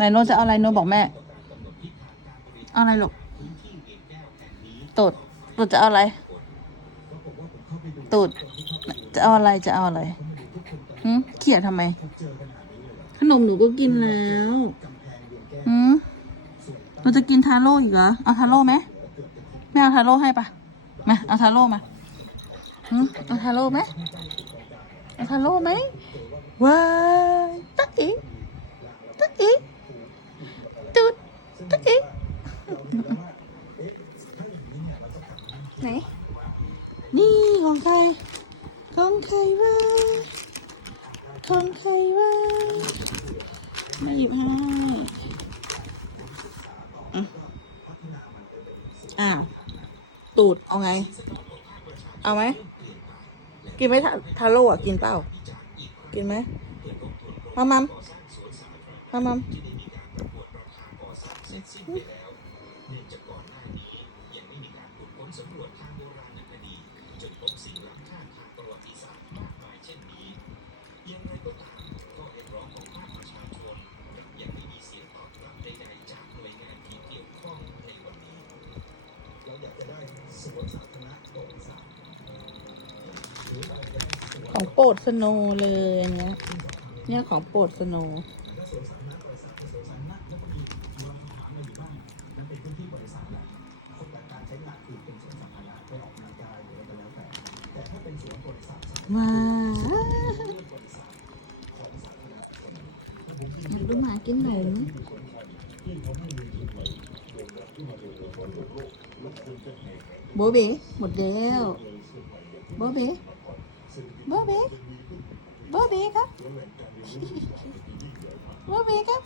ไหนโนจะเอาอะไรโนบอกแม่ เอาอะไรลูกตูดตูดจะเอาอะไรตูดจะเอาอะไรจะเอาอะไรหืมเขี่ยทำไม ขนมหนูก็กินแล้วหืมเราจะกินทาโร่อีกเหรอ เอาทาโร่ไหมไม่เอาทาโร่ให้ปะมา เอาทาโร่มาหืมเอาทาโร่ไหมเอาทาโร่ไหมว้ายตักอีตักอีตูดตักอี ไหน นี่ของใคร ของใครวะของใครวะมาหยิบให้อ้าว ตูด เอาไง เอาไหม กินไหมทาทาโร่อะกินเปล่า กินไหมมามัมมามัม สำรวจทางโบราณคดีจนพบสิ่งล้ำค่าทางประวัติศาสตร์มากมายเช่นนี้ยังไรก็ตามก็อเรียกร้องของภาคประชาชนกับยังไม่มีเสียงตอบรับใดๆจากหน่วยงานที่เกี่ยวข้องในวันนี้ เราอยากจะได้สวนสาธารณะโดยสารของโปรดสโนเลยเนี้ยเนี่ยของโปรดสโน mà Đúng là chín đồn ấy. Bố bé, một đều. Bố bé. Bố bé. Bố bé cấp. Bố bé cấp.